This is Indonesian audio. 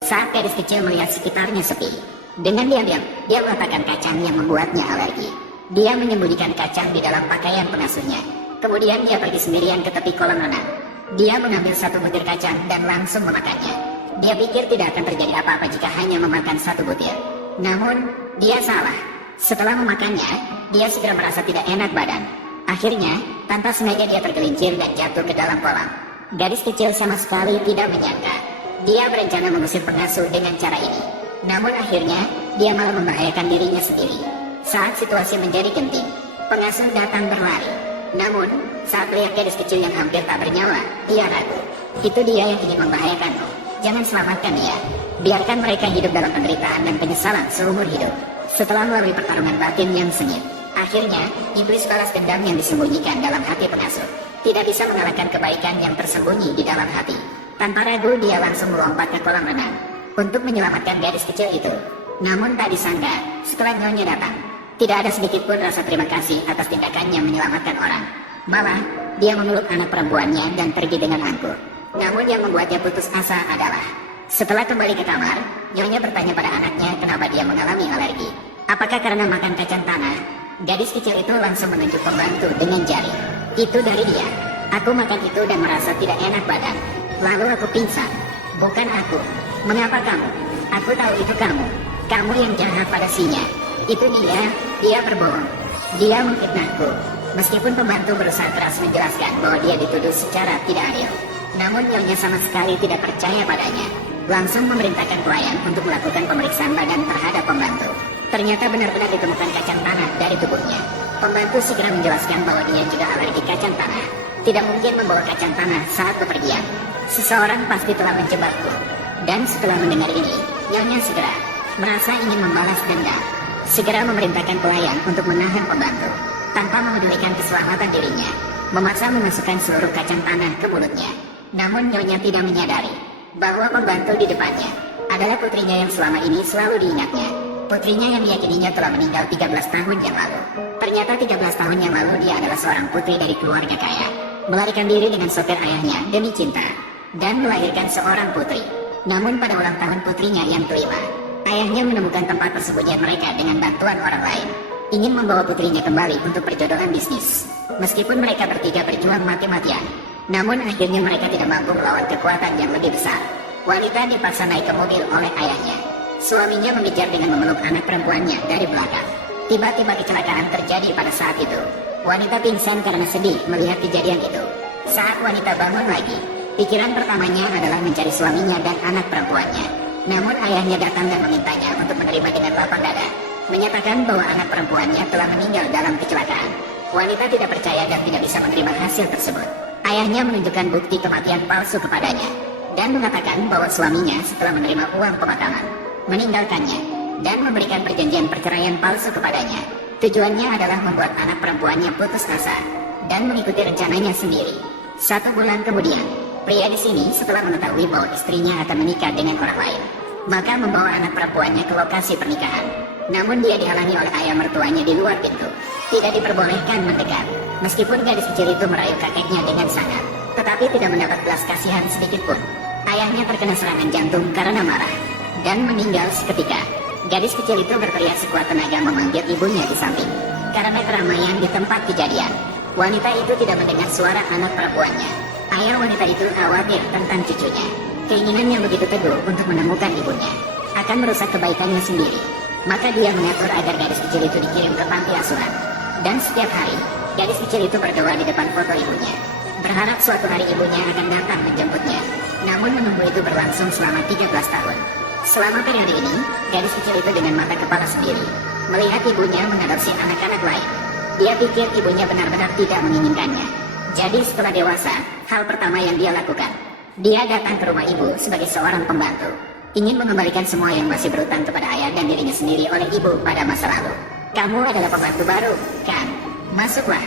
Saat gadis kecil melihat sekitarnya sepi, dengan diam-diam, dia meletakkan kacang yang membuatnya alergi. Dia menyembunyikan kacang di dalam pakaian pengasuhnya. Kemudian dia pergi sendirian ke tepi kolam renang. Dia mengambil satu butir kacang dan langsung memakannya. Dia pikir tidak akan terjadi apa-apa jika hanya memakan satu butir. Namun, dia salah. Setelah memakannya, dia segera merasa tidak enak badan. Akhirnya, tanpa sengaja dia tergelincir dan jatuh ke dalam kolam. Gadis kecil sama sekali tidak menyangka. Dia berencana mengusir pengasuh dengan cara ini. Namun akhirnya, dia malah membahayakan dirinya sendiri. Saat situasi menjadi genting, pengasuh datang berlari. Namun, saat melihat gadis kecil yang hampir tak bernyawa, dia ragu. Itu dia yang ingin membahayakanmu. Jangan selamatkan dia. Biarkan mereka hidup dalam penderitaan dan penyesalan seumur hidup. Setelah melalui pertarungan batin yang sengit, akhirnya, iblis balas dendam yang disembunyikan dalam hati pengasuh tidak bisa mengalahkan kebaikan yang tersembunyi di dalam hati. Tanpa ragu, dia langsung melompat ke kolam renang untuk menyelamatkan gadis kecil itu. Namun tak disangka, setelah nyonya datang, tidak ada sedikit pun rasa terima kasih atas tindakannya menyelamatkan orang. Malah, dia memeluk anak perempuannya dan pergi dengan angkuh. Namun yang membuatnya putus asa adalah, setelah kembali ke kamar, nyonya bertanya pada anaknya kenapa dia mengalami alergi. Apakah karena makan kacang tanah? Gadis kecil itu langsung menunjuk pembantu dengan jari. Itu dari dia. Aku makan itu dan merasa tidak enak badan. Lalu aku pingsan. Bukan aku. Mengapa kamu? Aku tahu itu kamu. Kamu yang jahat pada Sinya. Itu dia berbohong. Dia memfitnahku. Meskipun pembantu berusaha keras menjelaskan bahwa dia dituduh secara tidak adil. Namun nyonya sama sekali tidak percaya padanya. Langsung memerintahkan pelayan untuk melakukan pemeriksaan badan terhadap pembantu. Ternyata benar-benar ditemukan kacang tanah dari tubuhnya. Pembantu segera menjelaskan bahwa dia juga alergi kacang tanah. Tidak mungkin membawa kacang tanah saat bepergian. Seseorang pasti telah menjebakku. Dan setelah mendengar ini, nyonya segera merasa ingin membalas dendam. Segera memerintahkan pelayan untuk menahan pembantu. Tanpa memedulikan keselamatan dirinya, memaksa memasukkan seluruh kacang tanah ke mulutnya. Namun nyonya tidak menyadari bahwa pembantu di depannya adalah putrinya yang selama ini selalu diingatnya. Putrinya yang diyakininya telah meninggal 13 tahun yang lalu. Ternyata 13 tahun yang lalu dia adalah seorang putri dari keluarga kaya. Melarikan diri dengan sopir ayahnya demi cinta. Dan melahirkan seorang putri. Namun pada ulang tahun putrinya yang kelima, ayahnya menemukan tempat persembunyian mereka dengan bantuan orang lain. Ingin membawa putrinya kembali untuk perjodohan bisnis. Meskipun mereka bertiga berjuang mati-matian, namun akhirnya mereka tidak mampu melawan kekuatan yang lebih besar. Wanita dipaksa naik ke mobil oleh ayahnya. Suaminya mengejar dengan memeluk anak perempuannya dari belakang. Tiba-tiba kecelakaan terjadi pada saat itu. Wanita pingsan karena sedih melihat kejadian itu. Saat wanita bangun lagi, pikiran pertamanya adalah mencari suaminya dan anak perempuannya. Namun ayahnya datang dan memintanya untuk menerima dengan lapang dada, menyatakan bahwa anak perempuannya telah meninggal dalam kecelakaan. Wanita tidak percaya dan tidak bisa menerima hasil tersebut. Ayahnya menunjukkan bukti kematian palsu kepadanya dan mengatakan bahwa suaminya setelah menerima uang pemakaman meninggalkannya dan memberikan perjanjian perceraian palsu kepadanya. Tujuannya adalah membuat anak perempuannya putus asa dan mengikuti rencananya sendiri. 1 bulan kemudian, pria di sini setelah mengetahui bahwa istrinya akan menikah dengan orang lain, maka membawa anak perempuannya ke lokasi pernikahan. Namun dia dihalangi oleh ayah mertuanya di luar pintu. Tidak diperbolehkan mendekat. Meskipun gadis kecil itu merayu kakeknya dengan sangat, tetapi tidak mendapat belas kasihan sedikit pun. Ayahnya terkena serangan jantung karena marah dan meninggal seketika. Gadis kecil itu berteriak sekuat tenaga memanggil ibunya di samping. Karena keramaian di tempat kejadian, wanita itu tidak mendengar suara anak perempuannya. Ayah wanita itu khawatir tentang cucunya. Keinginan yang begitu teguh untuk menemukan ibunya akan merusak kebaikannya sendiri. Maka dia mengatur agar gadis kecil itu dikirim ke panti asuhan. Dan setiap hari, gadis kecil itu berdoa di depan foto ibunya, berharap suatu hari ibunya akan datang menjemputnya. Namun menunggu itu berlangsung selama 13 tahun. Selama periode ini, gadis kecil itu dengan mata kepala sendiri melihat ibunya mengadopsi anak-anak lain. Dia pikir ibunya benar-benar tidak menginginkannya. Jadi setelah dewasa, hal pertama yang dia lakukan, dia datang ke rumah ibu sebagai seorang pembantu. Ingin mengembalikan semua yang masih berutang kepada ayah dan dirinya sendiri oleh ibu pada masa lalu. Kamu adalah pembantu baru, kan? Masuklah.